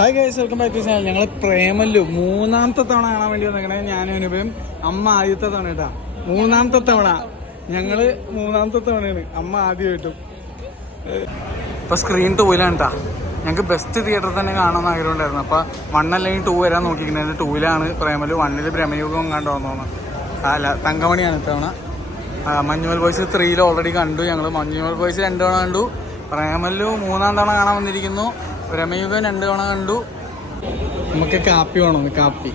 Hi guys, welcome back to channel. ഞങ്ങൾ പ്രേമല്ലു മൂന്നാമത്തെ തവണ കാണാൻ വേണ്ടി വന്നേക്കണേ. ഞാനും അനുഭവം. അമ്മ ആദ്യത്തെ തവണ കേട്ടാ. മൂന്നാമത്തെ തവണ അമ്മ ആദ്യമായിട്ടും. ഇപ്പൊ സ്ക്രീൻ 2-ലാണ് കേട്ടാ. ഞങ്ങൾക്ക് ബെസ്റ്റ് തിയേറ്ററിൽ തന്നെ കാണാമെന്ന് ആഗ്രഹം ഉണ്ടായിരുന്നു. അപ്പൊ 1 അല്ലെങ്കിൽ 2 വരാൻ നോക്കിയിട്ടുണ്ടായിരുന്നു. 2-ലാണ് പ്രേമലു. 1-ൽ ബ്രഹ്മയുഗം കണ്ടു വന്നോന്ന്. അല്ല, തങ്കമണിയാണ് ഇത്തവണ. മഞ്ഞുമൽ ബോയ്സ് 3-ൽ ഓൾറെഡി കണ്ടു ഞങ്ങൾ. മഞ്ഞുമൽ ബോയ്സ് 2 തവണ കണ്ടു. പ്രേമലു 3-ാം തവണ കാണാൻ വന്നിരിക്കുന്നു. ബ്രഹ്മയുഗം 2 തവണ കണ്ടു. നമുക്ക് കാപ്പി വേണമെന്ന്. കാപ്പി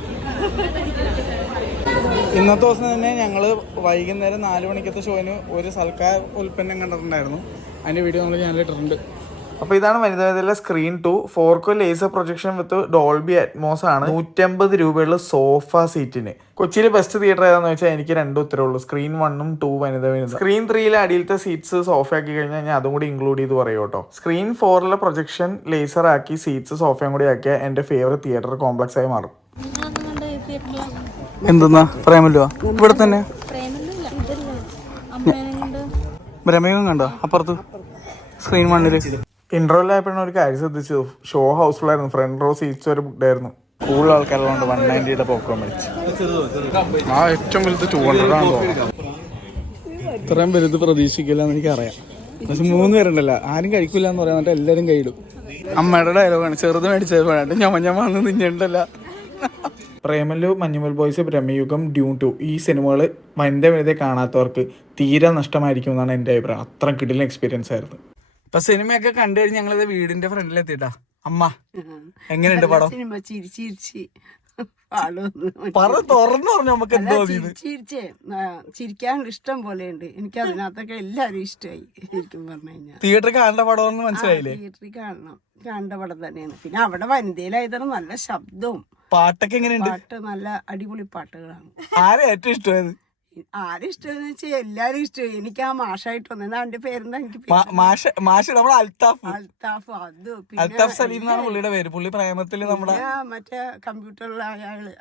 ഇന്നത്തെ ദിവസം തന്നെ ഞങ്ങൾ വൈകുന്നേരം 4 മണിക്കത്തെ ഷോയിന് ഒരു സൽക്കാർ ഉൽപ്പന്നം കണ്ടിട്ടുണ്ടായിരുന്നു. അതിൻ്റെ വീഡിയോ നമ്മൾ ചാനലിട്ടിട്ടുണ്ട്. അപ്പോൾ ഇതാണ് വനിതാ സ്ക്രീൻ 2 4K ലേസർ പ്രൊജക്ഷൻ വിത്ത് ഡോൾബി അറ്റ്മോസ് ആണ്. 150 രൂപയുള്ള സോഫ സീറ്റിന്. കൊച്ചിയിലെ ബെസ്റ്റ് തിയേറ്റർ ഏതാണെന്ന് വെച്ചാൽ എനിക്ക് 2 ഉത്തരവുള്ളൂ. സ്ക്രീൻ 1-ഉം 2 വനിത. സ്ക്രീൻ 3-ലെ അടിയിലത്തെ സീറ്റ്സ് സോഫ ആക്കി കഴിഞ്ഞാൽ ഞാൻ അതും കൂടി ഇൻക്ലൂഡ് ചെയ്ത് പറയും കേട്ടോ. സ്ക്രീൻ 4-ലെ പ്രൊജക്ഷൻ ലേസർ ആക്കി സീറ്റ്സ് സോഫയും കൂടി ആക്കിയാൽ എൻ്റെ ഫേവറേറ്റ് തിയേറ്റർ കോംപ്ലക്സ് ആയി മാറും. എന്തെന്നാ പ്രേമല്ലോ ഇവിടെ തന്നെ ബ്രഹ്മയുഗം കണ്ടോ അപ്പുറത്ത് സ്ക്രീൻ 1-ല്. ഇന്റർവെല്ലായപ്പോഴാണ് ഒരു കാര്യം ശ്രദ്ധിച്ചത്. ഷോ ഹൗസ്ഫുള്ളായിരുന്നു. ഫ്രണ്ട് റോ സീറ്റ്സ് വരെ ബുക്ക് ആയിരുന്നു. കൂടുതൽ ആൾക്കാരുള്ളതുകൊണ്ട് 190-യുടെ പോക്കോൺ മേടിച്ചു. ആ ഏറ്റവും വലുത് 200 ആണ് തോന്നുന്നത്. ഇത്രയും വലുത് പ്രതീക്ഷിക്കില്ല എന്ന് എനിക്കറിയാം. പക്ഷെ 3 പേരുണ്ടല്ലോ, ആരും കഴിക്കില്ല എന്ന് പറയാൻ എല്ലാവരും കൈയിടും. അമ്മയുടെ ഡയലോഗാണ്, ചെറുത് മേടിച്ചത് വേണ്ട ഞമ്മ വന്ന് നിഞ്ഞണ്ടല്ല. പ്രേമലു, മഞ്ഞുമൽ ബോയ്സ്, ബ്രഹ്മയുഗം, ഡ്യൂൺ 2 ഈ സിനിമകൾ വനിത കാണാത്തവർക്ക് തീരെ നഷ്ടമായിരിക്കും എന്നാണ് എൻ്റെ അഭിപ്രായം. അത്ര കിടിലൻ എക്സ്പീരിയൻസ് ആയിരുന്നു. ഇപ്പൊ സിനിമയൊക്കെ കണ്ടു കഴിഞ്ഞ് ഞങ്ങളിത് വീടിന്റെ ഫ്രണ്ടിൽ എത്തിയിട്ടാ. അമ്മ എങ്ങനെയുണ്ട് പടം? തുറന്നു പറഞ്ഞു നമുക്ക് എന്തോ ചിരിക്കാൻ ഇഷ്ടം പോലെ ഉണ്ട്. എനിക്ക് അതിനകത്തൊക്കെ എല്ലാരും ഇഷ്ടമായി. ശരിക്കും പറഞ്ഞു കഴിഞ്ഞാൽ തിയേറ്ററിൽ കാണേണ്ട പടം മനസ്സിലായില്ലേ? തിയേറ്ററിൽ കാണേണ്ട പടം തന്നെയാണ്. പിന്നെ അവിടെ വനിതയിലായതാണ് നല്ല ശബ്ദവും പാട്ടൊക്കെ എങ്ങനെയുണ്ട്? പാട്ട് നല്ല അടിപൊളി പാട്ടുകളാണ്. ആരെ ഏറ്റവും ഇഷ്ടമായത്? ആരും ഇഷ്ടമെന്ന് വെച്ചാൽ എല്ലാരും ഇഷ്ടമായി. എനിക്ക് ആ മാഷായിട്ട് വന്നത് അവന്റെ പേരെന്താ? എനിക്ക് മാഷ് നമ്മുടെ അൽത്താഫ്. അത് അൽത്താഫ് സലീം എന്നാണ് പുള്ളിയുടെ പേര്. പുള്ളി പ്രേമത്തില് നമ്മുടെ മറ്റേ കമ്പ്യൂട്ടറിലെ അയാള്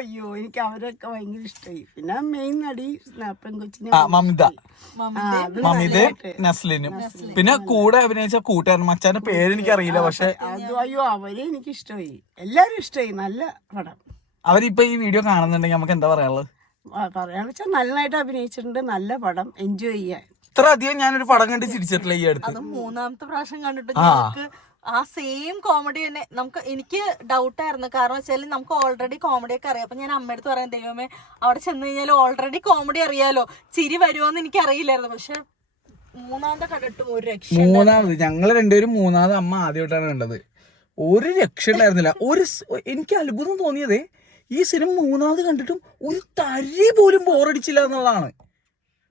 അയ്യോ, എനിക്ക് അവരൊക്കെ ഭയങ്കര ഇഷ്ടമായി. പിന്നെ മെയിൻ നടി പെൺകൊച്ചിനെ മമിത, നസ്ലിനും പിന്നെ കൂടെ അഭിനയിച്ച കൂട്ടുകാരൻ മച്ചാന്റെ പേര് എനിക്ക് അറിയില്ല. പക്ഷെ അയ്യോ അവരെ എനിക്ക് ഇഷ്ടമായി. എല്ലാരും ഇഷ്ടമായി. നല്ല പടം. അവരിപ്പൊ ഈ വീഡിയോ കാണുന്നുണ്ടെങ്കിൽ നമുക്ക് എന്താ പറയാനുള്ളത്? പറയാന്ന് വെച്ചാൽ നന്നായിട്ട് അഭിനയിച്ചിട്ടുണ്ട്. നല്ല പടം, എൻജോയ് ചെയ്യാൻ. ഇത്ര അധികം ഞാനൊരു പടം കണ്ട് ചിരിച്ചിട്ടില്ല ഈ അടുത്ത്. അത് 3-ാമത്തെ പ്രാവശ്യം കണ്ടിട്ട് നമുക്ക് ആ സെയിം കോമഡി തന്നെ എനിക്ക് ഡൗട്ടായിരുന്നു. കാരണം വെച്ചാൽ നമുക്ക് ഓൾറെഡി കോമഡി ഒക്കെ അറിയാം. അപ്പൊ ഞാൻ അമ്മയടുത്ത് പറയാൻ, ദൈവമേ അവിടെ ചെന്ന് കഴിഞ്ഞാൽ ഓൾറെഡി കോമഡി അറിയാലോ, ചിരി വരുമോന്ന് എനിക്ക് അറിയില്ലായിരുന്നു. പക്ഷെ 3-ാമത്തെ കണ്ടിട്ടും ഒരു രക്ഷ. ഞങ്ങള് രണ്ടുപേരും 3-ാമത് അമ്മ ആദ്യമായിട്ടാണ് കണ്ടത്. ഒരു രക്ഷ ഉണ്ടായിരുന്നില്ല. എനിക്ക് അത്ഭുതം തോന്നിയതേ ഈ സിനിമ 3-ാമത് കണ്ടിട്ടും ഒരു തരി പോലും ബോറടിച്ചില്ല എന്നുള്ളതാണ്.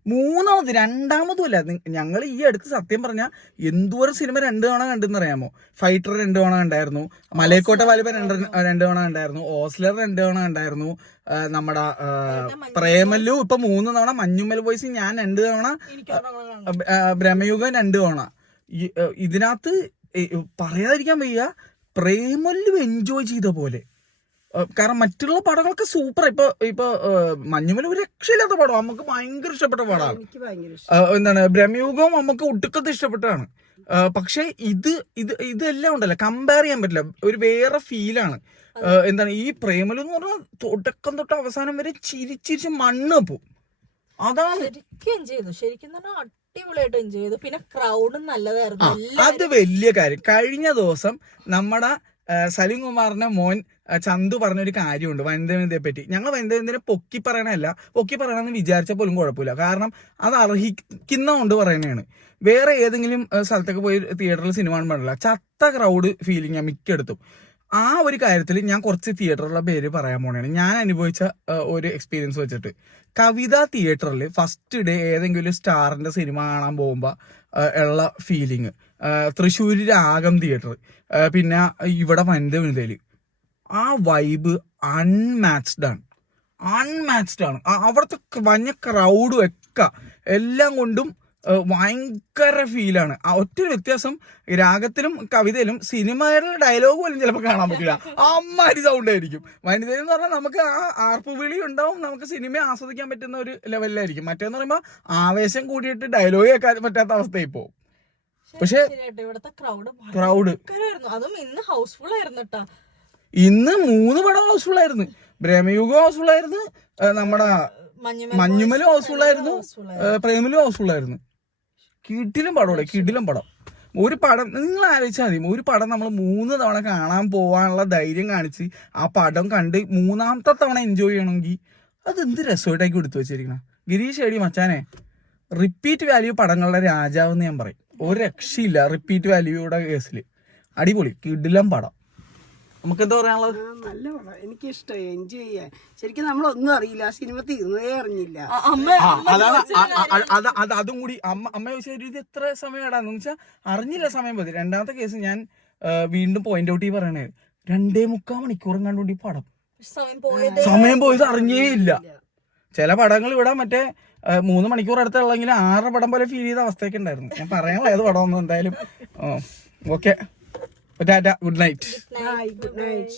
3-ാമത് 2-ാമതുമല്ല. ഞങ്ങൾ ഈ അടുത്ത് സത്യം പറഞ്ഞാൽ എന്തോരം സിനിമ 2 തവണ കണ്ടെന്ന് അറിയാമോ? ഫൈറ്റർ 2 തവണ കണ്ടായിരുന്നു, മലയക്കോട്ട വാലിബൻ 2 തവണ കണ്ടായിരുന്നു, ഓസ്ലർ 2 തവണ കണ്ടായിരുന്നു, നമ്മുടെ പ്രേമല്ലു ഇപ്പൊ 3 തവണ, മഞ്ഞുമൽ ബോയ്സ് ഞാൻ 2 തവണ, ബ്രഹ്മയുഗം 2 തവണ. ഇതിനകത്ത് പറയാതിരിക്കാൻ വയ്യ, പ്രേമല്ലു എൻജോയ് ചെയ്ത പോലെ. കാരണം മറ്റുള്ള പടങ്ങളൊക്കെ സൂപ്പർ. ഇപ്പൊ മഞ്ഞുമൽ ഒരു രക്ഷയില്ലാത്ത പടം, നമുക്ക് ഭയങ്കര ഇഷ്ടപ്പെട്ട പടമാണ്. എന്താണ് ബ്രഹ്മയുഗം നമുക്ക് ഒട്ടുക്കത്ത് ഇഷ്ടപ്പെട്ടാണ്. പക്ഷെ ഇതെല്ലാം ഉണ്ടല്ലോ, കമ്പയർ ചെയ്യാൻ പറ്റില്ല. ഒരു വേറെ ഫീലാണ്. എന്താണ് ഈ പ്രേമലു എന്ന് പറഞ്ഞാൽ തുടക്കം തൊട്ട് അവസാനം വരെ ചിരിച്ചിരിച്ച് മണ്ണ് പോവും. അതാണ് ശരിക്കും അടിപൊളിയായിട്ട് എൻജോയ് ചെയ്തു. പിന്നെ ക്രൗഡും നല്ലതായിരുന്നു. അത് വലിയ കാര്യം. കഴിഞ്ഞ ദിവസം നമ്മുടെ സലീം കുമാറിന്റെ മോൻ ചന്തു പറഞ്ഞൊരു കാര്യമുണ്ട് വനിതയെ പറ്റി. ഞങ്ങൾ വനിതയെ പൊക്കി പറയണമെന്ന് വിചാരിച്ചാൽ പോലും കുഴപ്പമില്ല. കാരണം അത് അർഹിക്കുന്നതുകൊണ്ട് പറയണതാണ്. വേറെ ഏതെങ്കിലും സ്ഥലത്തൊക്കെ പോയി തിയേറ്ററിൽ സിനിമ കാണുമ്പോഴല്ല ചത്ത ക്രൗഡ് ഫീലിംഗ് മിക്കടുത്തും. ആ ഒരു കാര്യത്തിൽ ഞാൻ കുറച്ച് തിയേറ്ററുള്ള പേര് പറയാൻ പോണേണ്. ഞാൻ അനുഭവിച്ച ഒരു എക്സ്പീരിയൻസ് വെച്ചിട്ട്. കവിത തിയേറ്ററിൽ ഫസ്റ്റ് ഡേ ഏതെങ്കിലും സ്റ്റാറിന്റെ സിനിമ കാണാൻ പോകുമ്പോൾ ഉള്ള ഫീലിംഗ്, തൃശ്ശൂർ രാഗം തിയേറ്റർ, പിന്നെ ഇവിടെ വനിതയില് ആ വൈബ് അൺമാച്ച്ഡ് ആണ്. അവിടുത്തെ വഞ്ഞ ക്രൗഡും ഒക്കെ എല്ലാം കൊണ്ടും ഭയങ്കര ഫീലാണ്. ഒറ്റൊരു വ്യത്യാസം, രാഗത്തിലും കവിതയിലും സിനിമയുടെ ഡയലോഗ് പോലും ചിലപ്പോൾ കാണാൻ പറ്റില്ല. അമ്മാരി സൗണ്ട് ആയിരിക്കും. വനിതയിൽ എന്ന് പറഞ്ഞാൽ നമുക്ക് ആ ആർപ്പുവിളി ഉണ്ടാവും, നമുക്ക് സിനിമയെ ആസ്വദിക്കാൻ പറ്റുന്ന ഒരു ലെവലിലായിരിക്കും. മറ്റേന്ന് പറയുമ്പോൾ ആവേശം കൂടിയിട്ട് ഡയലോഗ് കേൾക്കാൻ പറ്റാത്ത അവസ്ഥയിൽ പോകും. പക്ഷെ ശരിയായിട്ട് ഇവിടുത്തെ ക്രൗഡ് ക്രൗഡ് ഭയങ്കരമായിരുന്നു. അതും ഇന്ന് ഹൗസ്ഫുൾ ആയിരുന്നു കേട്ടാ. ഇന്ന് 3 പടം ഹൗസ്ഫുൾ ആയിരുന്നു. ബ്രഹ്മയുഗം ഹൗസ്ഫുൾ ആയിരുന്നു, നമ്മുടെ മഞ്ഞുമലും ഹൗസ്ഫുൾ ആയിരുന്നു, പ്രേമലും ഹൗസ്ഫുൾ ആയിരുന്നു. കിടിലം പടം, കിടിലം പടം. ഒരു പടം നിങ്ങൾ ആലോചിച്ചാൽ മതി, ഒരു പടം നമ്മൾ 3 തവണ കാണാൻ പോവാനുള്ള ധൈര്യം കാണിച്ച് ആ പടം കണ്ട് 3ാമത്തെ തവണ എൻജോയ് ചെയ്യണമെങ്കിൽ അത് എന്ത് രസമായിട്ടാക്കി എടുത്തു വെച്ചിരിക്കണം. ഗിരീഷ് ഏടി മച്ചാനെ, റിപ്പീറ്റ് വാല്യൂ പടങ്ങളുടെ രാജാവെന്ന് ഞാൻ പറയും. ഒരു രക്ഷയില്ല റിപ്പീറ്റ് വാല്യൂയുടെ കേസിൽ. അടിപൊളി കിടിലം പടം. നമുക്ക് എന്താ പറയാനുള്ളത്? നല്ല പടം, എനിക്കിഷ്ടമായി, എൻജോയ് ചെയ്യാൻ. ശരിക്കും നമ്മളൊന്നും അറിയില്ല, ആ സിനിമ തീർന്നതേ അറിഞ്ഞില്ല. അതും കൂടി അമ്മ ചോദിച്ചാൽ ഇത് എത്ര സമയം ഇടാന്ന് വെച്ചാൽ അറിഞ്ഞില്ല സമയം മതി. 2ാമത്തെ കേസ് ഞാൻ വീണ്ടും പോയിന്റ് ഔട്ട് ചെയ്ത് പറയണേ, 2.25 മണിക്കൂറും കണ്ടുകൊണ്ട് ഈ പടം സമയം പോയത് അറിഞ്ഞേ ഇല്ല. ചില പടങ്ങൾ ഇവിടെ മറ്റേ 3 മണിക്കൂർ അടുത്തുള്ളെങ്കിൽ 6 പടം പോലെ ഫീൽ ചെയ്ത അവസ്ഥയൊക്കെ ഉണ്ടായിരുന്നു. ഞാൻ പറയാനുള്ള ഏത് പടമൊന്നും എന്തായാലും. Okay, Tata, good night. Good night.